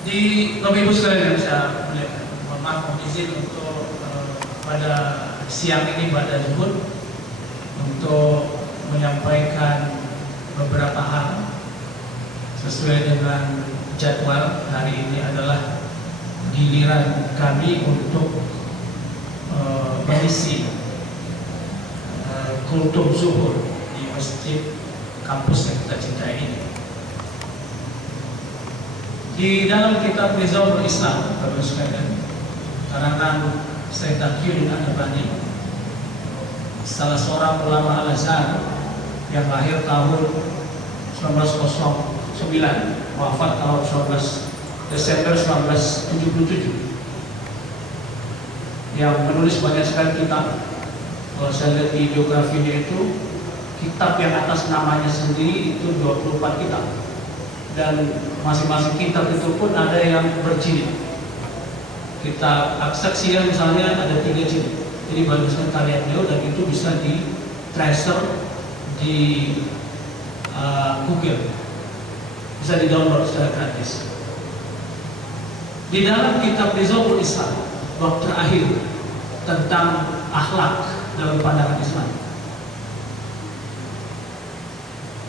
Di Bapak Ibu sekalian saya mohon maaf, mohon izin untuk pada siang ini pada zuhur untuk menyampaikan beberapa hal sesuai dengan jadwal. Hari ini adalah giliran kami untuk mengisi kultum zuhur di masjid kampus yang kita cintai ini. Di dalam kitab Nizamul Islam, Bapak sekalian, karangan Syekh Taqiyuddin An-Nabhani, salah seorang ulama Al-Azhar yang lahir tahun 1909, wafat tahun 19 Desember 1977, yang menulis banyak sekali kitab. Kalau saya lihat di biografinya itu, kitab yang atas namanya sendiri itu 24 kitab. Dan masing-masing kitab itu pun ada yang berjilid. Kitab Aksaksiyah misalnya ada 3 jilid. Jadi baguskan karya beliau, dan itu bisa di tracer di Google, bisa di download secara gratis. Di dalam kitab Nizamul Islam, bab terakhir tentang akhlak dalam pandangan Islam,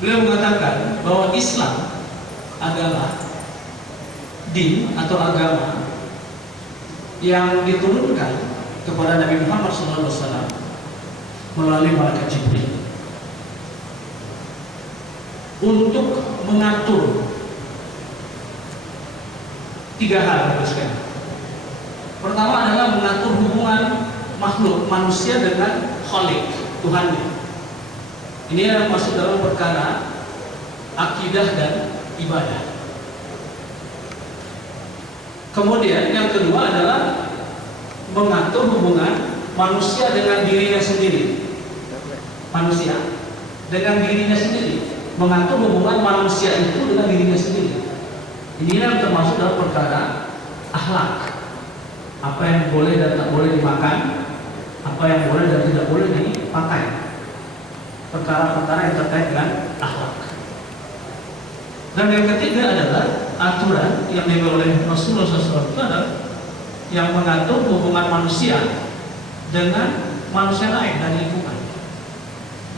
beliau mengatakan bahwa Islam adalah din atau agama yang diturunkan kepada Nabi Muhammad SAW melalui malaikat Jibril untuk mengatur 3 hal. Pertama adalah mengatur hubungan makhluk manusia dengan Khalik, Tuhannya. Ini yang masuk dalam perkara akidah dan ibadah. Kemudian yang kedua adalah mengatur hubungan manusia dengan dirinya sendiri. Manusia dengan dirinya sendiri, mengatur hubungan manusia itu dengan dirinya sendiri. Ini yang termasuk dalam perkara akhlak. Apa yang boleh dan tak boleh dimakan, apa yang boleh dan tidak boleh dipakai. Perkara-perkara yang terkait dengan akhlak. Dan yang ketiga adalah aturan yang dibawa oleh Rasulullah SAW, itu adalah yang mengatur hubungan manusia dengan manusia lain dan lingkungan.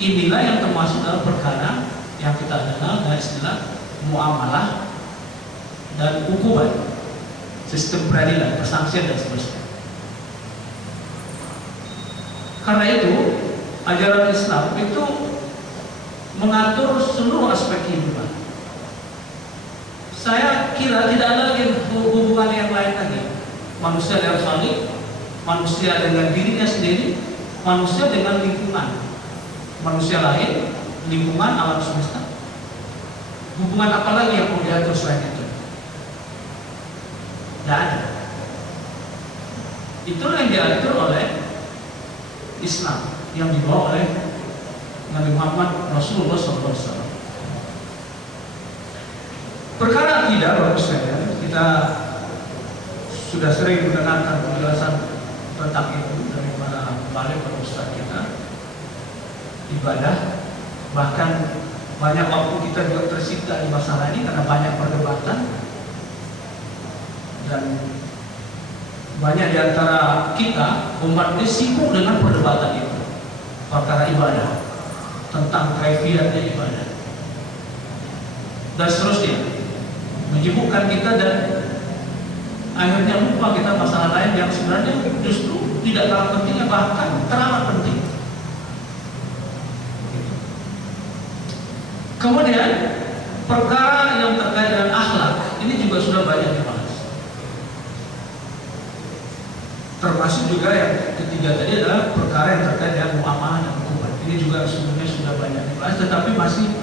Inilah yang termasuk dalam perkara yang kita kenal dengan istilah muamalah dan hukuman, sistem peradilan, persangsian dan seterusnya. Karena itu ajaran Islam itu mengatur seluruh aspek kehidupan. Saya kira tidak ada lagi hubungan yang lain lagi. Manusia dengan Khalik, manusia dengan dirinya sendiri, manusia dengan lingkungan, manusia lain, lingkungan, alam semesta. Hubungan apa lagi yang perlu diatur selain itu? Tidak ada. Itulah yang diatur oleh Islam yang dibawa oleh Nabi Muhammad Rasulullah SAW. Perkara akidah, Bapak sekalian, kita sudah sering mendengarkan penjelasan tentang itu dari para ustaz kita. Ibadah, bahkan banyak waktu kita juga tersita di masalah ini karena banyak perdebatan, dan banyak di antara kita umat ini sibuk dengan perdebatan itu. Perkara ibadah, tentang kaifiatnya ibadah, dan seterusnya, menyibukkan kita dan akhirnya lupa kita masalah lain yang sebenarnya justru tidak kalah pentingnya, bahkan teramat penting. Kemudian perkara yang terkait dengan akhlak ini juga sudah banyak dibahas. Termasuk juga yang ketiga tadi adalah perkara yang terkait dengan muamalah dan hukuman. Ini juga sebenarnya sudah banyak dibahas, tetapi masih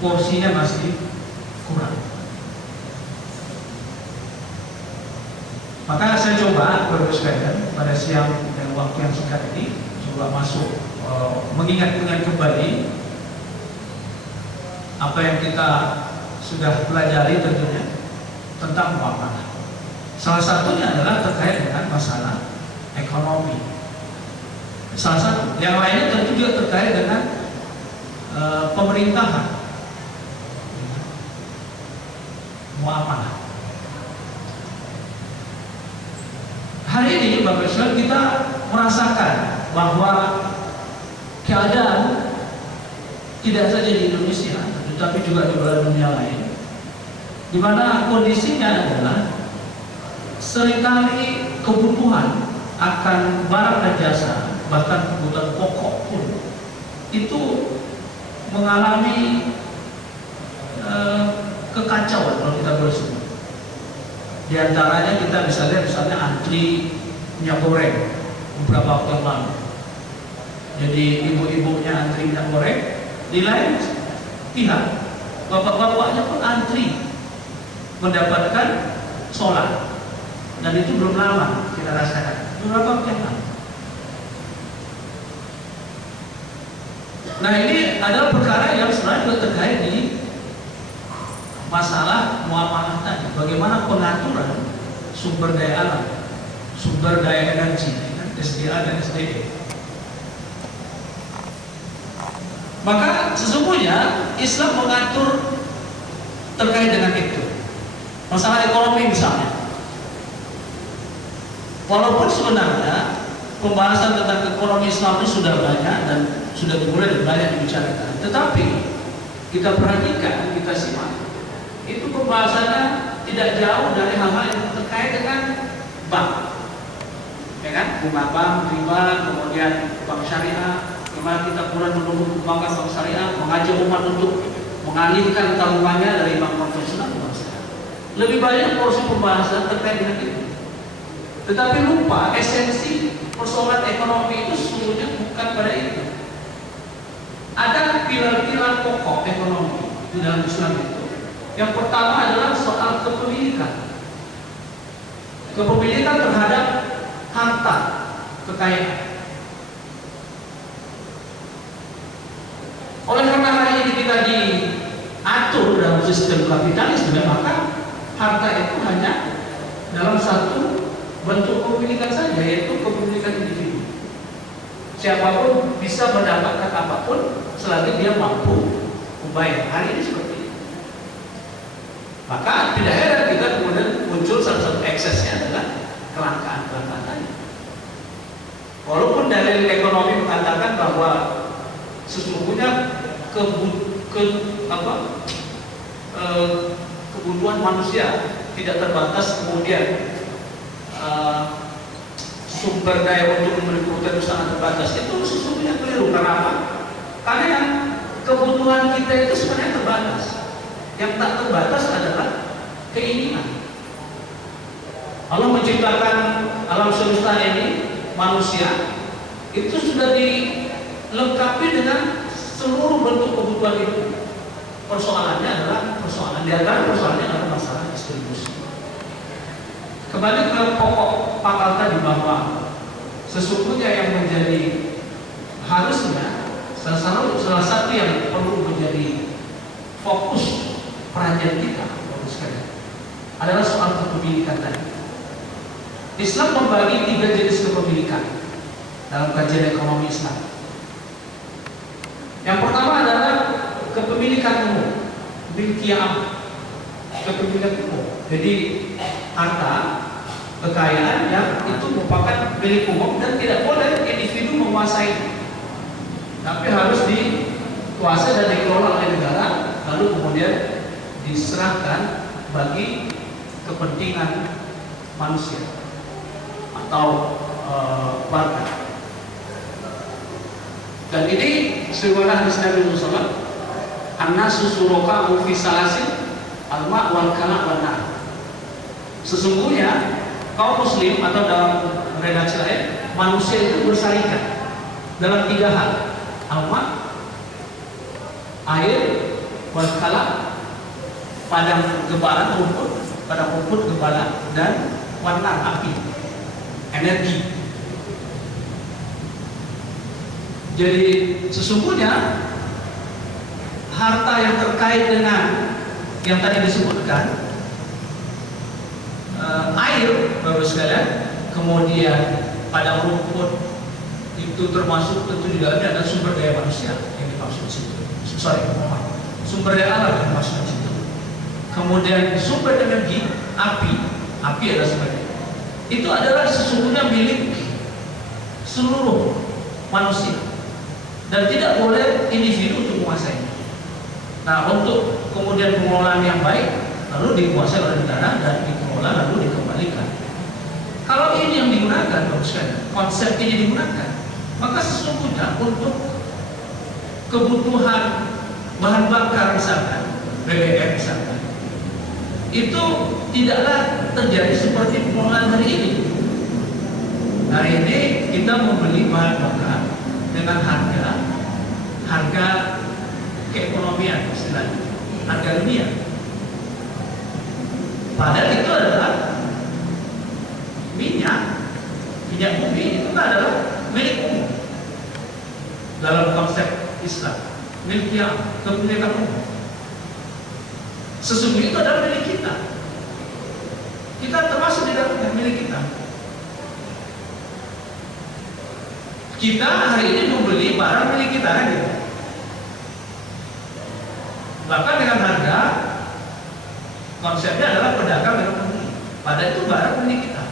porsinya masih kurang. Maka saya coba Bapak sekalian pada siang dan waktu yang singkat ini coba masuk mengingat-ingat kembali apa yang kita sudah pelajari tentunya tentang muamalah. Salah satunya adalah terkait dengan masalah ekonomi. Salah satu, yang lainnya tentu juga terkait dengan pemerintahan, muamalah. Bapak Ibu, kita merasakan bahwa keadaan tidak saja di Indonesia, tetapi juga di belahan dunia lain, di mana kondisinya adalah seringkali kebutuhan akan barang dan jasa, bahkan kebutuhan pokok pun itu mengalami kekacauan kalau kita boleh sebut. Di antaranya kita bisa lihat misalnya antri minyak goreng beberapa waktu yang lalu. Jadi ibu-ibunya antri minyak goreng, di lain pihak bapak-bapaknya pun antri mendapatkan solar, dan itu belum lama kita rasakan, beberapa waktu yang lalu. Nah, ini adalah perkara yang sebenarnya terkait di masalah muamalah tadi, bagaimana pengaturan sumber daya alam, sumber daya energi, SDA dan SDE. Maka sesungguhnya Islam mengatur terkait dengan itu. Masalah ekonomi misalnya, walaupun sebenarnya pembahasan tentang ekonomi Islam itu sudah banyak dan sudah dimulai dan banyak dibicarakan, tetapi kita perhatikan, kita simak, itu pembahasannya tidak jauh dari hal-hal yang terkait dengan bank, ya kan? Bunga bank, riba, kemudian bank syariah, bagaimana kita kurang menunggu kembangkan bank syariah, mengajak umat untuk mengalihkan tabungannya dari bank konvensional ke bank syariah. Lebih banyak porsi pembahasan terkait dengan itu, tetapi lupa esensi persoalan ekonomi itu sesungguhnya bukan pada itu. Ada pilar-pilar pokok ekonomi di dalam Islam itu. Yang pertama adalah soal kepemilikan. Kepemilikan terhadap harta, kekayaan. Oleh karena hal ini kita diatur dalam sistem kapitalis juga, maka harta itu hanya dalam satu bentuk kepemilikan saja, yaitu kepemilikan individu. Siapapun bisa mendapatkan apapun selagi dia mampu membayar. Hari ini seperti itu. Maka tidak heran kita kemudian muncul salah satu eksesnya adalah kelangkaan tadi. Walaupun dalil ekonomi mengatakan bahwa sesungguhnya kebutuhan manusia tidak terbatas, kemudian sumber daya untuk memberi kebutuhan itu sangat terbatas, itu sesungguhnya keliru. Karena apa? Karena yang kebutuhan kita itu sebenarnya terbatas. Yang tak terbatas adalah keinginan. Allah menciptakan alam semesta ini, manusia itu sudah dilengkapi dengan seluruh bentuk kebutuhan itu. Persoalannya adalah persoalannya adalah masalah distribusi. Kembali ke pokok pangkal tadi, bahwa sesungguhnya yang menjadi harusnya salah satu yang perlu menjadi fokus perhatian kita adalah soal kepemilikan tadi. Islam membagi 3 jenis kepemilikan dalam kajian ekonomi Islam. Yang pertama adalah kepemilikan umum, milkiyah, kepemilikan umum. Jadi harta, kekayaan yang itu merupakan milik umum dan tidak boleh individu menguasai, tapi harus dikuasai dan dikelola oleh negara, lalu kemudian diserahkan bagi kepentingan manusia atau warga. Dan ini sebagaimana hadis Nabi SAW, an-nasu syuraka'u fi salasin al-ma' wal kala' wan nar. Sesungguhnya kaum muslim, atau dalam redaksi lain, manusia itu bersarikat dalam 3 hal: al-ma', air, wal kala', padang gebaran rumput, padang rumput gebaran, dan wan nar, api, energi. Jadi sesungguhnya harta yang terkait dengan yang tadi disebutkan, air, Bapak sekalian, kemudian padang rumput, itu termasuk tentu di dalamnya ada sumber daya manusia yang dimaksud di situ. Sumber daya alam yang dimaksud di situ. Kemudian sumber energi, api adalah sumber daya. itu adalah sesungguhnya milik seluruh manusia dan tidak boleh individu untuk menguasainya. Nah, untuk kemudian pengelolaan yang baik lalu dikuasai oleh negara dan dikelola lalu dikembalikan. Kalau ini yang digunakan, konsep ini digunakan, maka sesungguhnya untuk kebutuhan bahan bakar misalkan, BBM misalkan, itu tidaklah terjadi seperti pengelolaan hari ini. Hari ini kita membeli bahan bakar dengan harga keekonomian istilahnya, harga dunia. Padahal itu adalah minyak bumi itu adalah milik umum dalam konsep Islam, milik yang kepemilikan umum. Sesungguhnya itu adalah milik kita. Kita termasuk di dalamnya, milik kita. Kita hari ini membeli barang milik kita kan gitu. Bahkan dengan harga konsepnya adalah pedagang dengan pembeli. Padahal itu barang milik kita.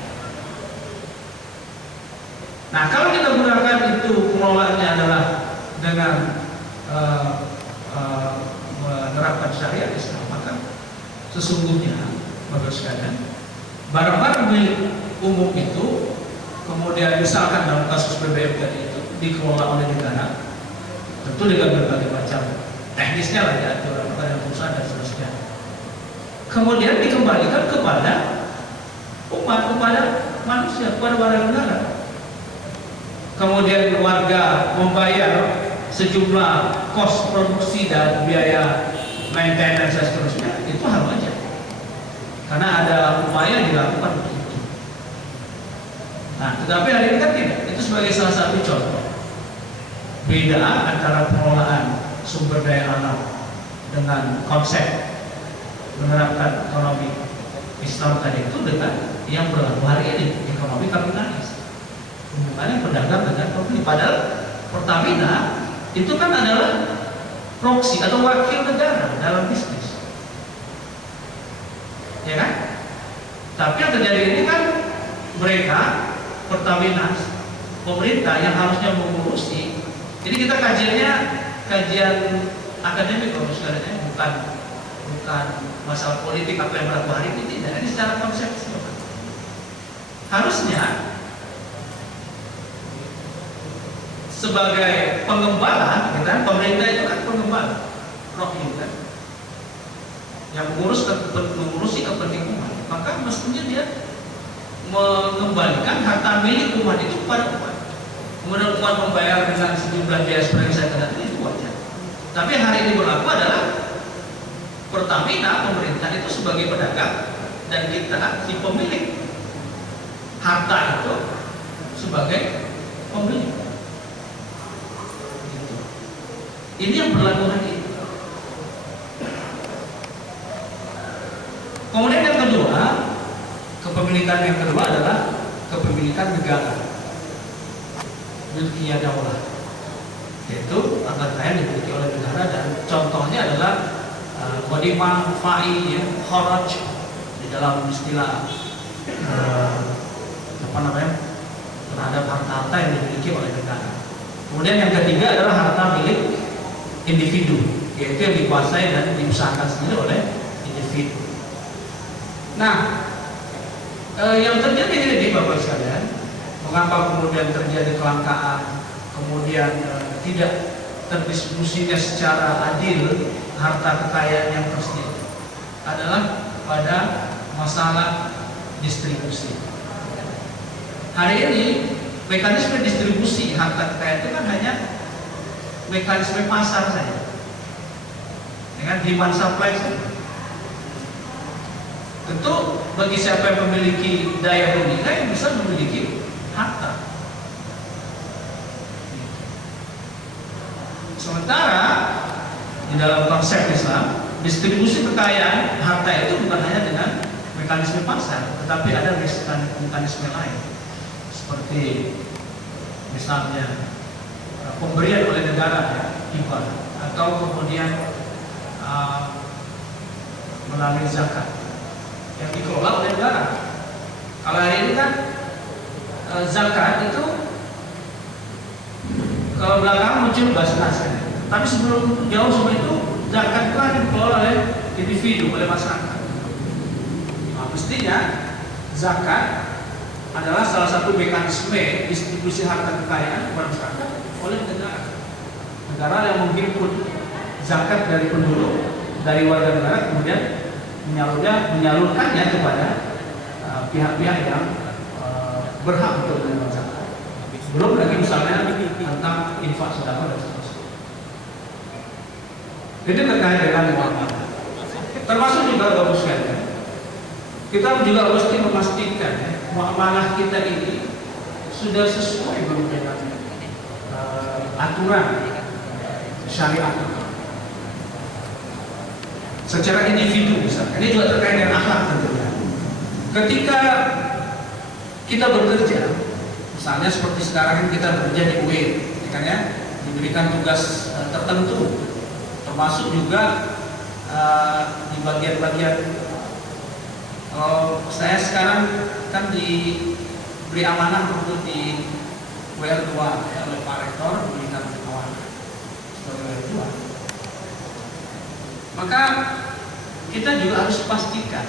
Nah, kalau kita gunakan itu pengelolaannya adalah dengan menerapkan syariat Islam, maka sesungguhnya Bapak sekalian, barang-barang milik umum itu kemudian misalkan dalam kasus BBM tadi itu dikelola oleh negara, tentu dengan berbagai macam teknisnya lah ya, aturan badan perusahaan dan seterusnya. Kemudian dikembalikan kepada umat, kepada manusia, kepada warga negara. Kemudian warga membayar sejumlah kos produksi dan biaya maintenance dan seterusnya, itu hal wajar karena ada upaya dilakukan untuk itu. Nah, tetapi hari ini kan tidak. Itu sebagai salah satu contoh beda antara pengelolaan sumber daya alam dengan konsep menerapkan ekonomi Islam tadi itu dengan yang berlaku hari ini, ekonomi kapitalis, hubungannya pedagang dengan pembeli. Padahal Pertamina itu kan adalah proksi atau wakil negara dalam bisnis, ya kan? Tapi yang terjadi ini kan mereka Pertamina, pemerintah yang harusnya mengurusi. Jadi kita kajiannya kajian akademik kalau sekarang, bukan masalah politik apa yang berlaku hari ini, tidak. Ini secara konsepsi. Harusnya sebagai pengembala, kita pemerintah itu kan pengembala, rohim kan, yang mengurusi kepentingan umat, maka mestinya dia mengembalikan harta milik umat itu kepada umat. Kemudian umat membayar dengan sejumlah biaya seperti yang saya katakan, itu wajar. Tapi hari ini berlaku adalah Pertamina, pemerintah itu sebagai pedagang dan kita si pemilik harta itu sebagai pemilik. Gitu. Ini yang berlaku hari ini. Kemudian yang kedua, kepemilikan yang kedua adalah kepemilikan negara, milkiyah daulah, yaitu harta kekayaan dimiliki oleh negara, dan contohnya adalah ghanimah, fa'i, ya, kharaj di dalam istilah terhadap harta-harta yang dimiliki oleh negara. Kemudian yang ketiga adalah harta milik individu, yaitu yang dikuasai dan diusahakan sendiri oleh individu. Nah, yang terjadi ini Bapak sekalian, mengapa kemudian terjadi kelangkaan, kemudian tidak terdistribusinya secara adil harta kekayaan yang tersedia, adalah pada masalah distribusi. Hari ini mekanisme distribusi harta kekayaan itu kan hanya mekanisme pasar saja, dengan demand supply saja. Tentu bagi siapa yang memiliki daya beli, yang bisa memiliki harta. Sementara di dalam konsep Islam, distribusi kekayaan harta itu bukan hanya dengan mekanisme pasar, tetapi ada mekanisme lain, seperti misalnya pemberian oleh negara, ya, hibah, atau kemudian melalui zakat yang dikelola oleh negara. Kalau hari ini kan zakat itu kalau belakang muncul Basnas kan. Tapi sebelum jauh sebelum itu zakat itu kan dikelola oleh individu, oleh masyarakat. Nah, mestinya zakat adalah salah satu mekanisme distribusi harta kekayaan kepada masyarakat oleh negara. Negara yang menghimpun zakat dari penduduk, dari warga negara, kemudian menyalurkannya kepada pihak-pihak yang berhak untuk menerima zakat. Belum lagi misalnya tentang infak sedekah dan seterusnya. Itu terkait dengan muamalah. Termasuk juga Bapak sekalian, kita juga mesti memastikan muamalah kita ini sudah sesuai dengan aturan syariat. Secara individu misalnya, ini juga terkait dengan akhlak tentunya. Ketika kita bekerja, misalnya seperti sekarang kita bekerja di UIN, kan ya, diberikan tugas tertentu, termasuk juga di bagian-bagian. Saya sekarang kan diberi amanah untuk di WR2 ya, oleh Pak Rektor, diberikan amanah sebagai WR2. Maka kita juga harus pastikan.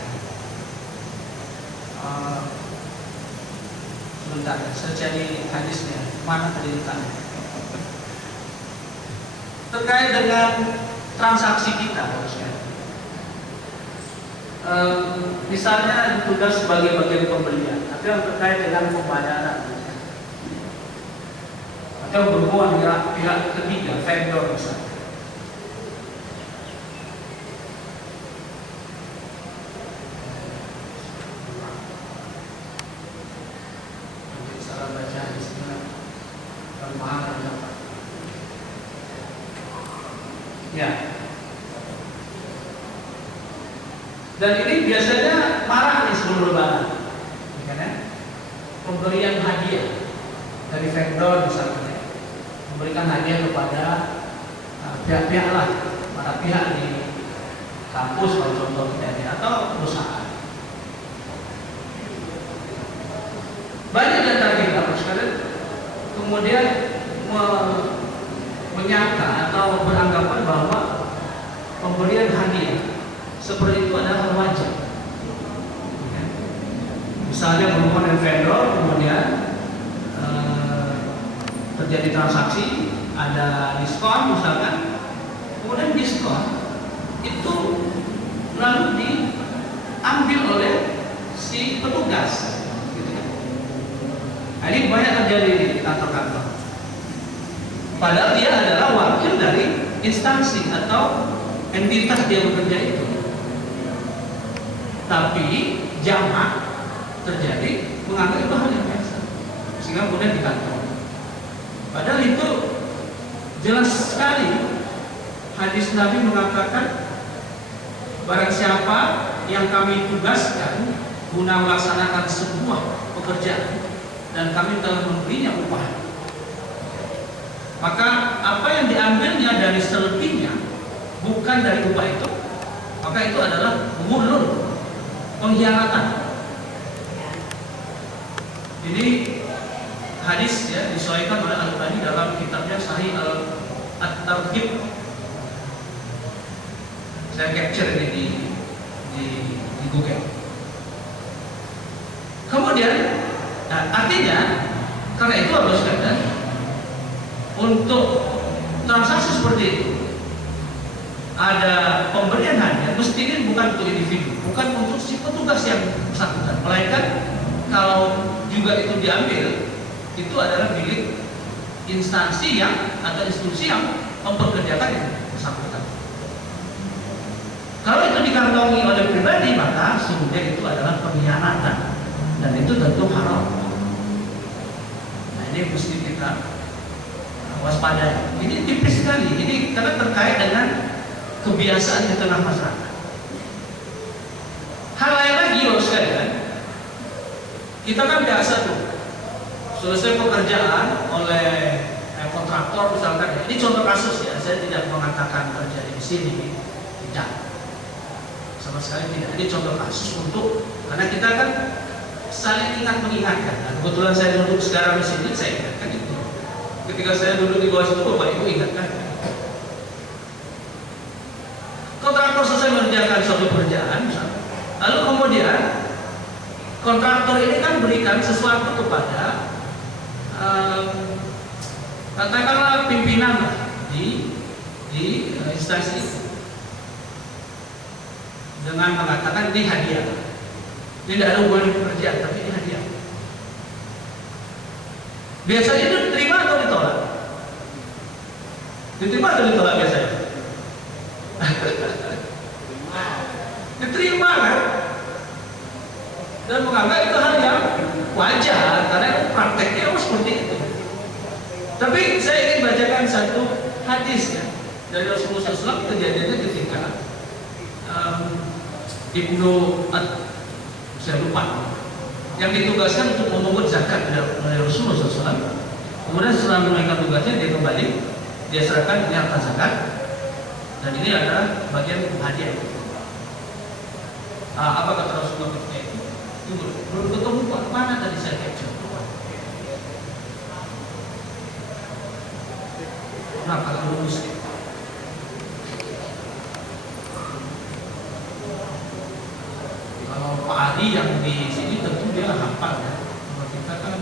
Sebentar, saya cari hadisnya. Mana tadi ditanya? Terkait dengan transaksi kita, harusnya. Misalnya tugas sebagai bagian pembelian, atau yang terkait dengan pembayaran, atau berhubungan dengan pihak ketiga, vendor misalnya. Ya. Dan ini biasanya marak nih sebelum lebaran, ya, pemberian hadiah dari vendor misalnya, memberikan hadiah kepada pihak-pihak lah, para pihak di kampus kalau contoh kita atau perusahaan. Banyak yang terjadi sekalian kemudian menyangka atau beranggapan bahwa pemberian hadiah seperti itu adalah wajar. Misalnya berhubungan dengan vendor, kemudian terjadi transaksi, ada diskon misalkan, kemudian diskon itu lalu diambil oleh si petugas. Nah, ini banyak terjadi di kantor-kantor. Padahal dia adalah wakil dari instansi atau entitas dia bekerja itu. Tapi jamak terjadi menganggap itu hal yang biasa, sehingga kemudian di kantor. Padahal itu jelas sekali hadis Nabi mengatakan, barang siapa yang kami tugaskan guna melaksanakan sebuah pekerjaan dan kami telah memberinya upah, maka apa yang diambilnya dari selebihnya bukan dari upah itu, maka itu adalah ghulul, pengkhianatan. Ini hadis ya disesuaikan oleh Al-Albani dalam kitabnya Sahih At-Targhib. Saya capture ini di Google. Kemudian, artinya karena itu harus sekalian, untuk transaksi seperti itu ada pemberian hadiah, mestinya bukan untuk individu, bukan untuk si petugas yang bersangkutan, melainkan kalau juga itu diambil, itu adalah milik instansi yang atau institusi yang mempekerjakan yang bersangkutan. Kalau itu dikantongi oleh pribadi, maka sungguhnya itu adalah pengkhianatan dan itu tentu haram. Nah, ini mesti kita waspadai. Ini tipis sekali. Ini karena terkait dengan kebiasaan di tengah masyarakat. Hal lain lagi, loh sekalian, kita kan biasa tuh selesai pekerjaan oleh kontraktor misalkan. Ini contoh kasus ya. Saya tidak mengatakan terjadi di sini, tidak, sama sekali tidak. Ini contoh kasus untuk karena kita kan saling ingat mengingatkan. Nah, kebetulan saya duduk sekarang di sini, saya ingatkan itu. Ketika saya duduk di bawah situ, Bapak Ibu ingatkan. Kontraktor selesai mengerjakan suatu pekerjaan, misalnya. Lalu kemudian kontraktor ini kan berikan sesuatu kepada katakanlah pimpinan lah di instansi itu dengan mengatakan ini hadiah, tidak ada hubungan pekerjaan tapi ini hadiah. Biasanya itu diterima atau ditolak? Diterima atau ditolak biasanya? Diterima kan? Dan menganggap itu hal yang wajar karena prakteknya seperti itu. Tapi saya ingin bacakan satu hadis ya, dari Rasulullah SAW. Kejadiannya ketika Ibnu saya lupa yang ditugaskan untuk memungut zakat oleh Rasulullah SAW. Kemudian setelah menunaikan tugasnya dia kembali, dia serahkan ini harta zakat dan ini adalah bagian hadiah. Apa kata Rasulullah ketika itu? Belum ketemu Pak, mana tadi saya capture? Kenapa kalau muslim? Kalau Pak Adi yang di sini tentu dia hafal ya. Kalau kita kan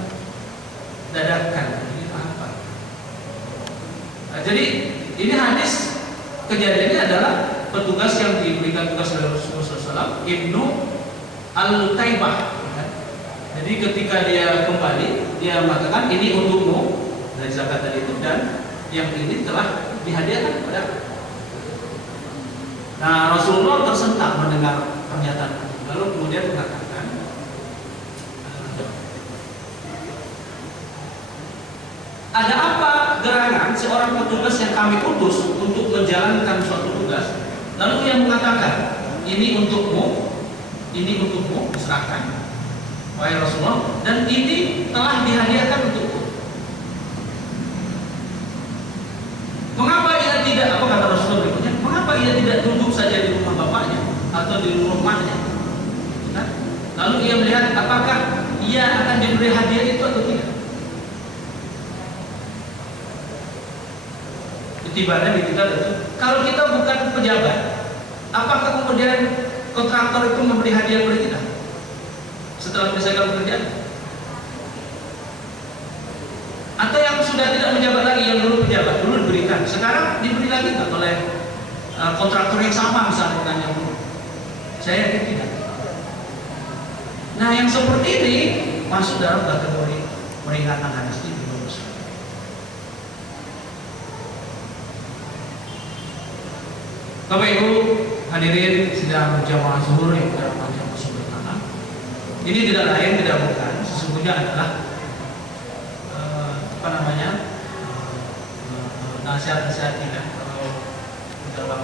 dadakan, jadi hafal. Nah, jadi ini hadis kejadiannya adalah petugas yang diberikan tugas oleh Rasulullah SAW, Ibnu Al-Taibah. Jadi ketika dia kembali, dia mengatakan ini untukmu dari zakat tadi itu, dan yang ini telah dihadiahkan kepada. Nah, Rasulullah tersentak mendengar pernyataan itu, lalu kemudian mengatakan, ada apa gerangan seorang petugas yang kami utus untuk menjalankan suatu tugas, lalu dia mengatakan ini untukmu, diserahkan wahai Rasulullah, dan ini telah dihadiahkan untukmu. Mengapa ia tidak, apa kata Rasulullah berikutnya, mengapa ia tidak duduk saja di rumah bapaknya atau di rumahnya? Nah, lalu ia melihat apakah ia akan diberi hadiah itu atau tidak. Ketibaannya di kita itu, kalau kita bukan pejabat, apakah kemudian kontraktor itu memberi hadiah kepada kita setelah menyelesaikan pekerjaan? Atau yang sudah tidak menjabat lagi, yang dulu pejabat, dulu diberikan, sekarang diberi lagi nggak oleh kontraktor yang sama misalnya dengan yang dulu? Saya yakin tidak. Nah, yang seperti ini masuk dalam kategori peringatan hadis ini. Bapak Ibu hadirin sidang jamaah zuhur yang dirahmati Allah Subhanahu wa taala. Ini tidak lain tidak bukan, sesungguhnya adalah nasihat-nasihat kita kalau dalam